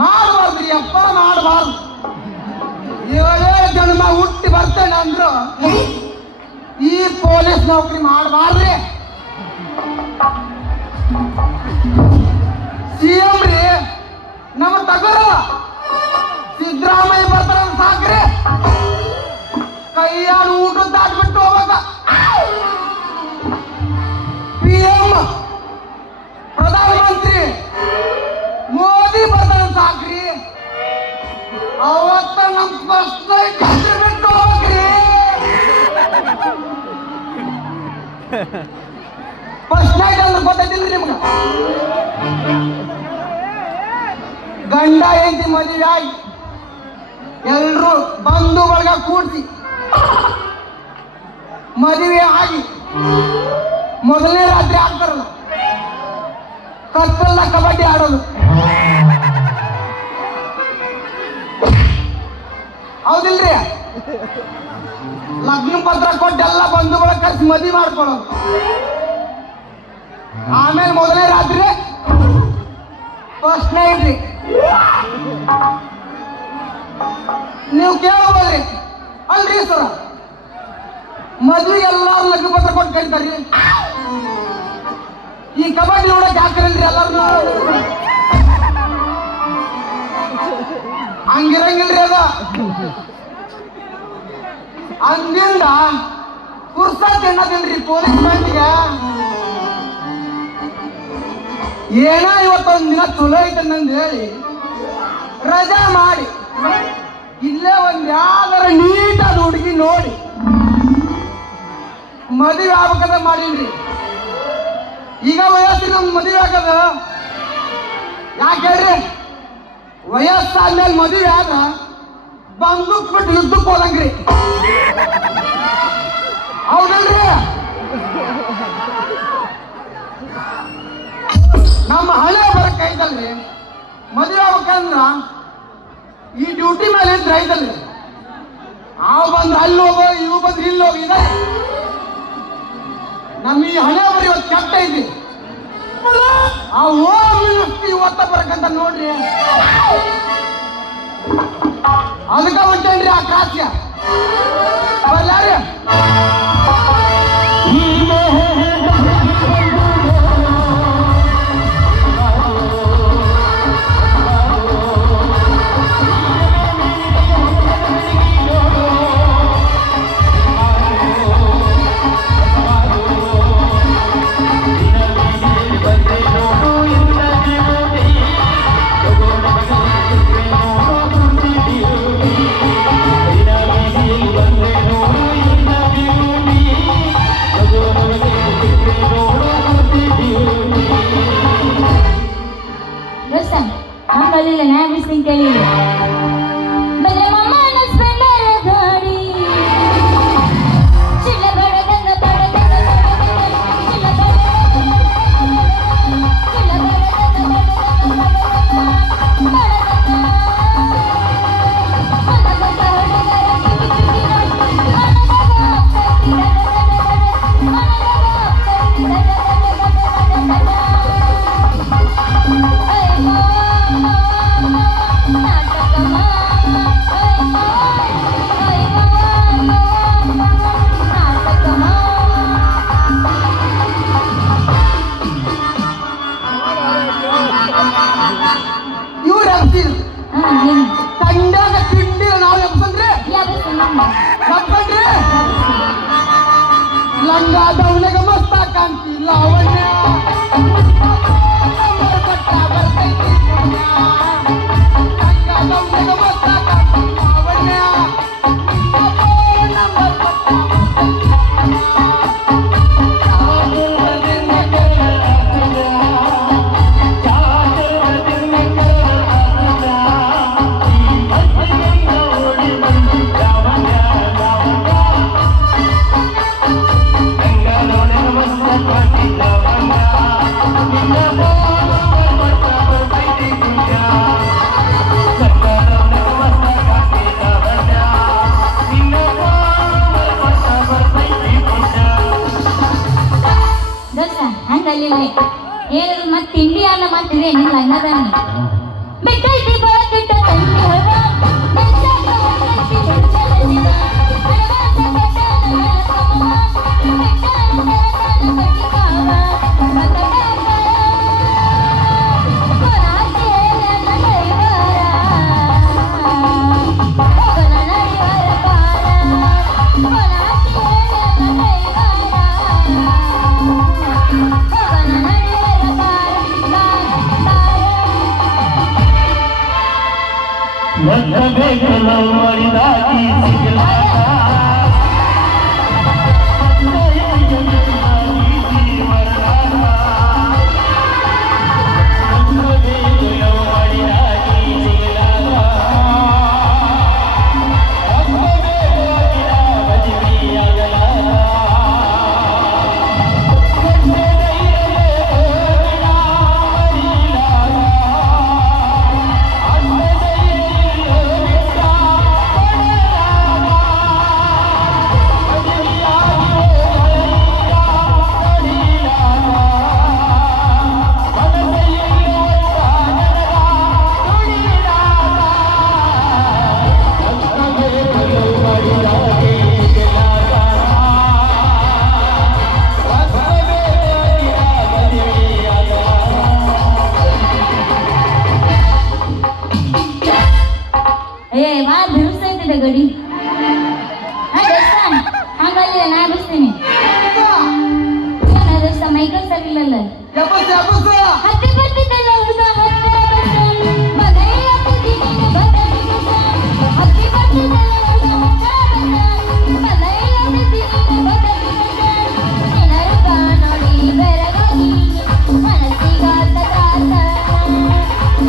ಮಾಡಬಾರ್ದ್ರಿ ಅಪ್ಪ, ಮಾಡಬಾರ್ದು. 7 ಜನ್ಮ ಹುಟ್ಟಿ ಬರ್ತೇನೆ ಅಂದ್ರು ಈ ಪೊಲೀಸ್ ನೌಕರಿ ಮಾಡಬಾರ್ದ್ರಿ. ಸಿಎಂ ರೀ ನಮ್ಮ ತಗೋರು ಸಿದ್ದರಾಮಯ್ಯ ಬರ್ತಾರ ಸಾಕ್ರಿ, ಕೈಯಾಡು ಊಟ ದಾಟ್ಬಿಟ್ಟು ಹೋಗ. PM ಪ್ರಧಾನಮಂತ್ರಿ ಮೋದಿ ಬರ್ತಾರ ಸಾಕ್ರಿ, ಅವತ್ತ ನಮ್ ಫಸ್ಟ್ ನೈಟ್ ಬಿಟ್ಟು ಹೋಗ್ರಿ. ಫಸ್ಟ್ ನೈಟ್ ಅಂದ್ರೆ ಗೊತ್ತೈತಿಲ್ರಿ ನಿಮ್ಗ? ಗಂಡ ಹೆಂಡತಿ ಮದುವೆ ಆಗಿ ಎಲ್ರು ಬಂಧು ಬಳಗ ಕೂಡಿಸಿ ಮದುವೆ ಆಗಿ ಮೊದಲನೇ ರಾತ್ರಿ ಆಗ್ತಾರಲ್ಲ, ಕತ್ತಲ್ಲ ಕಬಡ್ಡಿ ಆಡೋದು. ಹೌದಿಲ್ರಿ? ಲಗ್ನ ಪತ್ರ ಕೊಟ್ಟು ಎಲ್ಲ ಬಂಧು ಬಳಗ ಕರ್ಸಿ ಮದುವೆ ಮಾಡ್ಕೊಳ್ಳೋದು. ಆಮೇಲೆ ಮೊದಲನೇ ರಾತ್ರಿ ಫಸ್ಟ್ ನೈಟ್ ರೀ. ನೀವು ಕೇಳಬೋದ್ರಿ, ಅಲ್ರಿ ಸರ ಮದ್ವೆ ಎಲ್ಲಾರು ಲಗ್ನ ಪತ್ರ ಕೊಟ್ಟು ಕರಿತಾರ್ರಿ, ಈ ಕಬಡ್ಡಿ ನೋಡಕ್ ಹಾಕ್ರಲ್ರಿ ಎಲ್ಲಾರು? ಹಂಗಿರಂಗಿಲ್ರಿ ಅದ. ಹಂಗಿಂದ ಪುರ್ಸತ್ ಎನ್ನದಿಲ್ರಿ ಪೊಲೀಸ್ ಮ್ಯಾನ್ಗೆ. ಏನ ಇವತ್ತೊಂದ್ ದಿನ ಚಲೋ ಐತೆ ನಂದು ಹೇಳಿ ರಜಾ ಮಾಡಿ ಇಲ್ಲೇ ಒಂದ್ ಯಾವ್ದಾರ ನೀಟಾದ ಹುಡುಗಿ ನೋಡಿ ಮದುವೆ ಆಗ್ಬೇಕಂತ ಮಾಡೀನ್ರಿ. ಈಗ ವಯಸ್ಸಿಗೆ ನಮ್ಗೆ ಮದುವೆ ಆಗದ ಯಾಕೆ ಹೇಳ್ರಿ? ವಯಸ್ಸಾದ್ಮೇಲೆ ಮದುವೆ ಆದ ಬಂದೂಕ್ ಬಿಟ್ಟು ಯುದ್ಧಕ್ಕೆ ಹೋದಂಗ್ರಿ. ಹೌದಲ್ರಿ? ನಮ್ಮ ಹಳೆ ಬರಕ್ ಐತಲ್ರಿ, ಮದುವೆ ಆಗ್ಬೇಕಂದ್ರ ಈ ಡ್ಯೂಟಿ ಮೇಲೆ ಇದ್ರೆ ಐತಲ್ರಿ, ಅವ್ ಬಂದ್ ಅಲ್ಲಿ ಹೋಗೋ ಇವು ಬಂದ್ರೆ ಇಲ್ಲಿ ಹೋಗಿ ಇದೆ. ನಮ್ಮ ಈ ಹಳೆ ಬರ ಇವತ್ತು ಕೆಟ್ಟ ಐತಿ, ಆ ಇವತ್ತ ಬರಕಂತ ನೋಡ್ರಿ. ಅದಕ್ಕ ಹೊಂಟೇನ್ರಿ ಆ ಕಾಸ್ಯ ಬರ್ಲಾರಿ. ಕಂಡಾಗ ತಿಂಡಿರ ನಾವು ಎಬ್ಸಂದ್ರೆ ಲಂಗಾದವನಿಗೆ ಮಸ್ತ ಕಾಣ್ತಿ ಲಾವಣ್ಯ ಪಟ್ಟ ಬರ್ತೈತಿ ಲಂಗಾದವನಿಗೆ ಮಸ್ತ ಕಾಣ್ತಿ ಲಾವಣ್ಯ Thank you. ಹೇಳಿದೆ ಏನು ಮತ್ತೆ ತಿಂಡಿ ಅನ್ನ ಮಾಡ್ತಿದೆ ಏನಿಲ್ಲ ಅನ್ನದಾನಿ ಬಿಟ್ಟೈತಿ ಬಳಕಿಟ್ಟ ತಂಗಿ ಹೊರ ಗಡಿ ಹಂಗಲ್ಲ ನಾ ಬಿಡ್ತೀನಿ ದೋಸ್ತ ಮೈಕಲ್ ಸರಿ ಇಲ್ಲಲ್ಲ ಹತ್ತಿ ಬರ್ತಿದ್ದಲ್ಲ ಹುಡುಗ ಹತ್ತಿ ಬರ್ತಿದ್ದಲ್ಲ ನೋಡಿ ಬೆರಗಾಗಿ ಮನಸ್ಸಿಗಾದ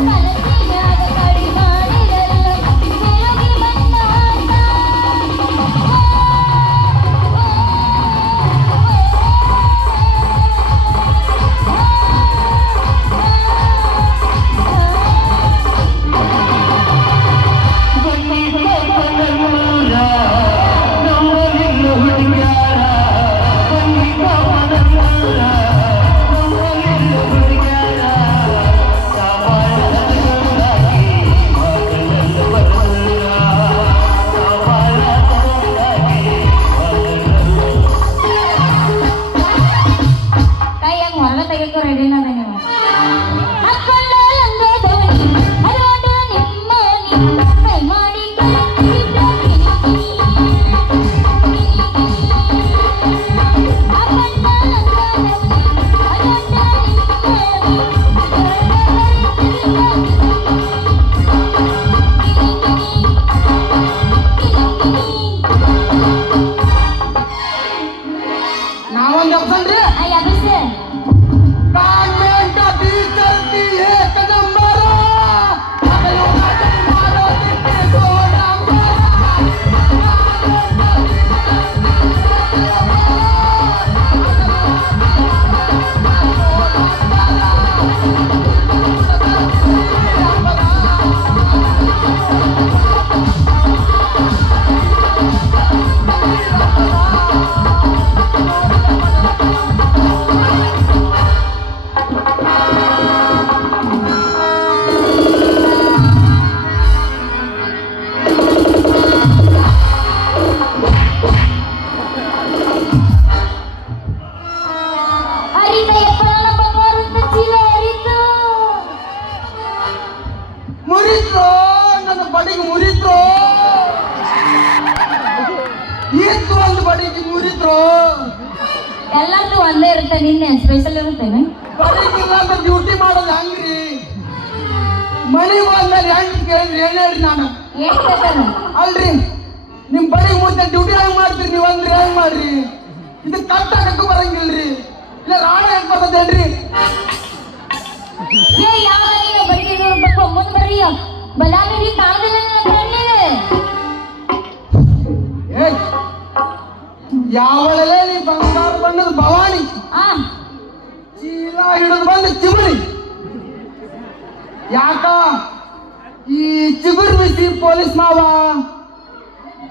ಮನಸ್ಸಿಗಾದ ಕಡಿ ಮಾಡಿರಲ್ಲ ಎಲ್ಲಾರ್ದು ಒಂದೇ ಇರುತ್ತೆ ನಿನ್ನೆ ಸ್ಪೆಷಲ್ ಇರುತ್ತೇನೆ ಡ್ಯೂಟಿ ಮಾಡೋದು ಹಂಗ್ರಿ ಮನಿ ಬಂದ್ಮೇಲೆ ಹೆಂಗ್ ಕೇಳಿದ್ರಿ ಏನ್ ಹೇಳ್ರಿ ನಾನು ಏನ್ ಅಲ್ರಿ ನಿಮ್ ಬಡಿ ಮುಂದೆ ಡ್ಯೂಟಿ ಹೆಂಗ್ ಮಾಡ್ತೀರಿ ನೀವ್ ಅಂದ್ರಿ ಹೆಂಗ್ ಮಾಡ್ರಿ ಇದು ಕಟ್ ಹಾಕಕ್ಕೂ ಬರಂಗಿಲ್ರಿ ಇಲ್ಲ ರಾಣ ಹೆಂಗ್ ಬರ್ತದೇನ್ರಿ ಯಾವ ಬಡಿಗೆ ಮುಂದ್ ಬರ್ರಿಯ ಬಲಾಮಿರಿ ಕಾಣದಿಲ್ಲ ಯಾವಳಲ್ಲೇ ನೀ ಬಂಗಾರ ಬಣ್ಣದ ಭವಾನಿ ಚೀಲ ಹಿಡಿದು ಬಂದ ಚಿಮಣಿ ಯಾಕ ಈ ಚಿಗುರು ಬಿಸಿ ಪೊಲೀಸ್ ಮಾವ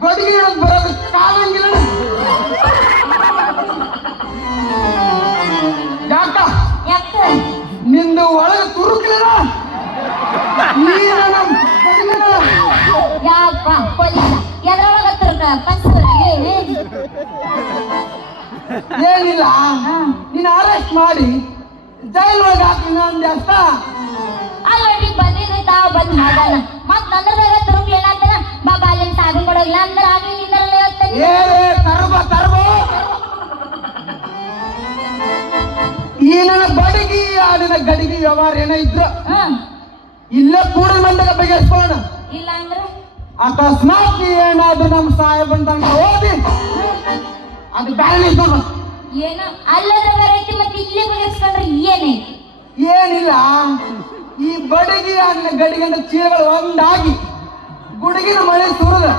ಬಡಿಗೆ ಹಿಡಿದು ಬರೋದು ಕಾಣಂಗಿಲ್ಲ ಯಾಕ ಯಾಪ ಪೊಲೀಸ ಎದ್ರೊಳಗ ಪಂಚ ಏನಿಲ್ಲ ನೀನು ಅರೆಸ್ಟ್ ಮಾಡಿ ಜೈಲ್ ಒಳಗೆ ಹಾಕಿನ ಅಂದೆ ಅಷ್ಟ. ಆಲ್ರೆಡಿ ಬಂದಿದ್ದು ತಾವು ಬಂದ್ ಮಾಡೋಣ ಮತ್ ನಂದ್ರದಾಗ ತುರುಕ್ಲಿ ಏನಾಗ್ತಾನ ಬಾಬಾ ಅಲ್ಲಿನ ಸಾಬಿ ಕೊಡೋಗಿಲ್ಲ ಅಂದ್ರೆ ಆಗ್ಲಿ ನಿಂದರಲ್ಲೇ ಹೋಗ್ತಾನೆ. ತರ್ಬ ಈ ನನ್ನ ಬಡಗಿ ಆ ನನ್ನ ಗಡಿಗೆ ವ್ಯವಹಾರ ಏನೋ ಇದ್ರು ಇಲ್ಲೇ ಕೂಡ ಮಂದಾಗ ಬಗೆಹರಿಸ್ಕೋಣ. ಇಲ್ಲ ಅಂದ್ರೆ ಅಕಸ್ಮಾತ್ ಏನಾದ್ರು ನಮ್ಮ ಸಾಹೇಬನ್ ತಂಗ ಓದಿ ಅದು ಬ್ಯಾರೆ ಇಸ್ಕೊಂಡು ಏನು ಅಲ್ಲದ ವೆರೈಟಿ ಮತ್ತೆ ಇಲ್ಲೇ ಬಗೆಹರಿಸ್ಕೊಂಡ್ರೆ ಏನೇ ಏನಿಲ್ಲ. ಈ ಬಡಗಿ ಅನ್ನ ಗಡಿಗಂಡ ಚೀಲಗಳು ಒಂದಾಗಿ ಗುಡುಗಿನ ಮಳೆ ಸುರಿದ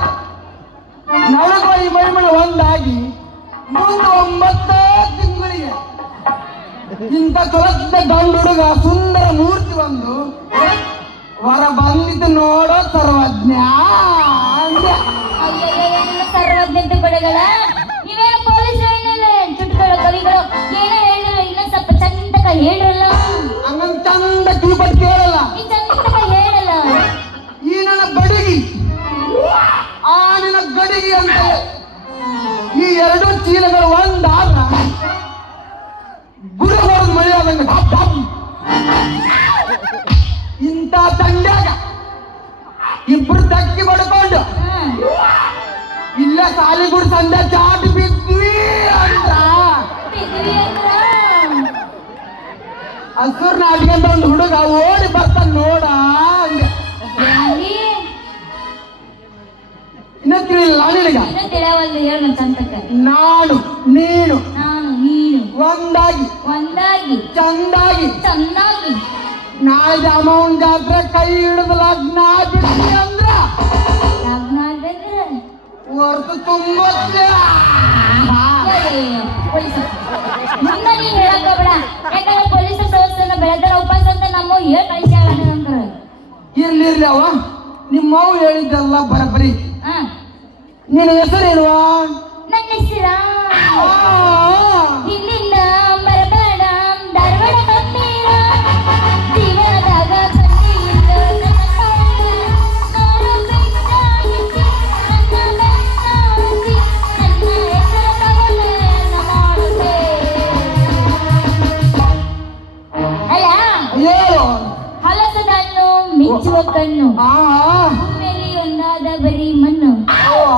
ನಳಗ ಈ ಮಳೆ ಒಂದಾಗಿ ಮುಂದೆ 9 ತಿಂಗಳಿಗೆ ಇಂಥ ತೊಲದ ಗಂಡು ಹುಡುಗ ಸುಂದರ ಮೂರ್ತಿ ಒಂದು ಹೊರ ಬಂದಿದ್ದು ನೋಡೋ ಸರ್ವಜ್ಞ ಅಂದೆ. ಅಯ್ಯಯ್ಯ ಸರ್ವಜ್ಞತೆ ಪಡೆಗಳ ನೀವೇನು ಪೊಲೀಸ್ ಚುಟ್ಗಳು ಕವಿಗಳು ಏನೋ ಹೇಳಿಲ್ಲ ಇನ್ನೊಂದ್ ಸ್ವಲ್ಪ ಚಂದಕ ಹೇಳ್ರಲ್ಲ. ಹಂಗಂತ ಚಂದ ಕಿವಿಪಟ್ಟು ಕೇಳಲ್ಲ. ಈ ಚಂದಕ ಹೇಳಲ್ಲ. ಈ ನನ್ನ ಬಡಗಿ ಆ ನಿನ್ನ ಗಡಿಗೆ ಅಂತ ಈ 2 ಚೀಲಗಳು ಒಂದಾದ ಗುರು ಹೊರದು ಮಳೆ ಆದಂಗ ಇಂಥ ತಂಡ್ಯಾಗ ಇಬ್ರು ತಕ್ಕಿ ಬಡ್ಕೊಂಡು ಇಲ್ಲ ಸಾಲಿಗುಡ್ ಸಂದೆ ಚಾಟ್ ಬಿದ್ವಿ ಅಂತ ಹಸುರ್ ನಾಟ್ಕೊಂಡ ಒಂದು ಹುಡುಗ ಓಡಿ ಬರ್ತಾನ ನೋಡ ಅಂದೆ. ಇನ್ನ ತಿಳಿಲ್ಲ ನಿನಗ ನಾನು ನೀನು ಒಂದಾಗಿ ಚಂದಾಗಿ ನಾಳೆ ಅಮೌಂಟ್ ಜಾತ್ರೆ ಕೈ ಹಿಡಿದು ಲಗ್ನ ಬಿಡ್ತಿ ಅಂದ್ರ ಹೊರತು ತುಂಬತ್ತೆ. ಪೊಲೀಸ್ ಬೆಳೆದಾರ ಉಪವಾಸ ಅಂತ ನಮ್ಮ ಹೇಳ್ ಕಳಿಸ್ಯಾಳ ಇರ್ಲಿ ಅವ ನಿಮ್ಮವ್ ಹೇಳಿದ್ದೆಲ್ಲ ಬರಬರಿ. ನಿನ್ನ ಹೆಸರೇನುವ? ನನ್ನ ಹೆಸರ ಇಲ್ಲಿಂದ ಬರಬೇಡ ಧಾರವಾಡ ಕಪ್ಪೀರ ಜೀವನದಾಗ ಹಲಸದನ್ನು ಮಿಂಚುವ ಕಣ್ಣು ಭೂಮಿಯಲ್ಲಿ ಒಂದಾದ ಬರೀ ಮಣ್ಣು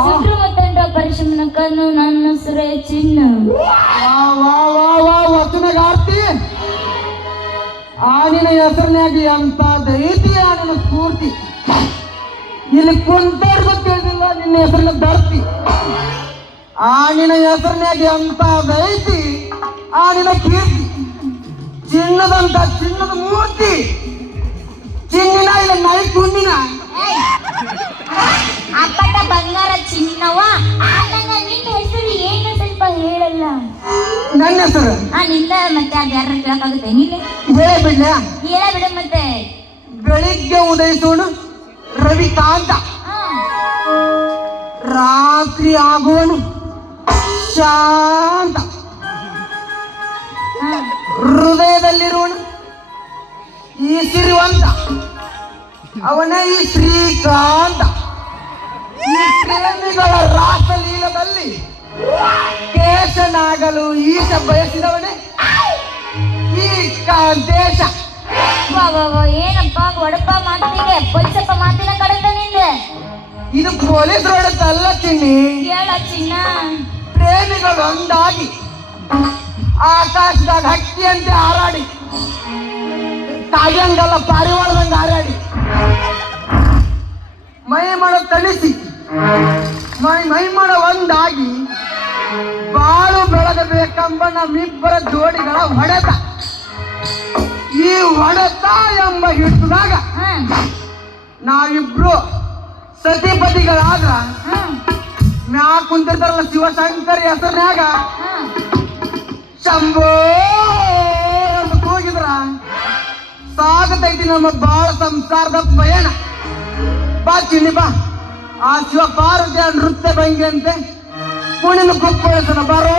ಸುತ್ತಮುತ್ತಂಡ ಪರಿಶ್ರಮನ ಕಣ್ಣು ನನ್ನ ಸುರೇ ಚಿನ್ನ. ವಚನಗಾರ್ತಿ ಆ ನಿನ್ನ ಹೆಸರಿನಾಗಿ ಅಂತ ದೈತಿ ಆ ನಿನ್ನ ಸ್ಫೂರ್ತಿ ಇಲ್ಲಿ ಕುಂತವ್ರು ಗೊತ್ತಿಲ್ಲ ನಿನ್ನ ಹೆಸರಿನ ಧರ್ತಿ. ಆ ನಿನ್ನ ಹೆಸರಿನಾಗಿ ಅಂತ ದೈತಿ ಆ ನಿನ್ನ ಕೀರ್ತಿ ಚಿನ್ನದ ಮೂರ್ತಿ ಚಿನ್ನಿನ ಇಲ್ಲ ನೈ ಕುಂಡಿನ ಅಪ್ಪಟ ಬಂಗಾರ ಚಿನ್ನವ. ನಿನ್ನ ಹೆಸರು ಏನು ಸ್ವಲ್ಪ ಹೇಳಲ್ಲ. ನನ್ನ ಹೆಸರು ನಿಂದ ಮತ್ತೆ ಅದು ಯಾರು ಕೇಳಕ್ಕಾಗುತ್ತೆ ನಿಲ್ಲ ಹೇಳಬಿಡ್ಲ ಹೇಳ ಬಿಡ ಮತ್ತೆ. ಬೆಳಿಗ್ಗೆ ಉದಯಿಸೋಣ ರವಿಕಾಂತ ರಾತ್ರಿ ಆಗೋನು ಶಾಂತ ಹೃದಯದಲ್ಲಿರೋನು ಈ ಸಿರಿವಂತ ಅವನೇ ಈ ಶ್ರೀಕಾಂತ. ಈ ಪ್ರೇಮಿಗಳ ರಾಸಲೀಲದಲ್ಲಿ ಕೇಶನಾಗಲು ಈಶ ಬಯಸಿದವನೇ ಈ ಕಾಂತೇಶ. ಏನಪ್ಪ ಒಡಪ ಮಾತಿಗೆ ಪೊಲೀಸಪ್ಪ ಮಾತಿನ ಕಡತ ನಿಂದೆ. ಇದು ಪೊಲೀಸ್ ಹೊಡೆತಲ್ಲ ಚಿನ್ನಿ. ಹೇಳ ಚಿನ್ನ. ಪ್ರೇಮಿಗಳು ಒಂದಾಗಿ ಆಕಾಶದಾಗ ಹಕ್ಕಿಯಂತೆ ಹಾರಾಡಿ ತಾಯಂಗಲ್ಲ ಪಾರಿವಾಳದಂಗ ಹಾರಾಡಿ ಮೈಮಣ ತಣಿಸಿ ಮೈಮಣ ಒಂದಾಗಿ ಬಾಳು ಬೆಳಗಬೇಕೆಂಬ ನಮ್ಮಿಬ್ಬರ ಜೋಡಿಗಳ ಹೊಡೆತ. ಈ ಹೊಡೆತ ಎಂಬ ಹಿಡಿದಾಗ ನಾವಿಬ್ರು ಸತಿಪತಿಗಳಾದ್ರ ಮ್ಯಾಗ ಕುಂತಿರ್ತಾರಲ್ಲ ಶಿವಶಂಕರ್ ಹೆಸರಿನಾಗ ಶಂಭೋ ಅಂತ ಕೂಗಿದ್ರ ಸಾಗತೈತಿ ನಮ್ಮ ಬಾಳ ಸಂಸಾರದ ಪಯಣ. ಬಾ ಚಿನ್ನಿ ಬಾ. ಆ ಶಿವ ಪಾರ್ವತಿಯ ನೃತ್ಯ ಭಂಗಿ ಅಂತೆ ಕುಣಿನ ಕುಪ್ಪಳಿಸನ ಬರುವ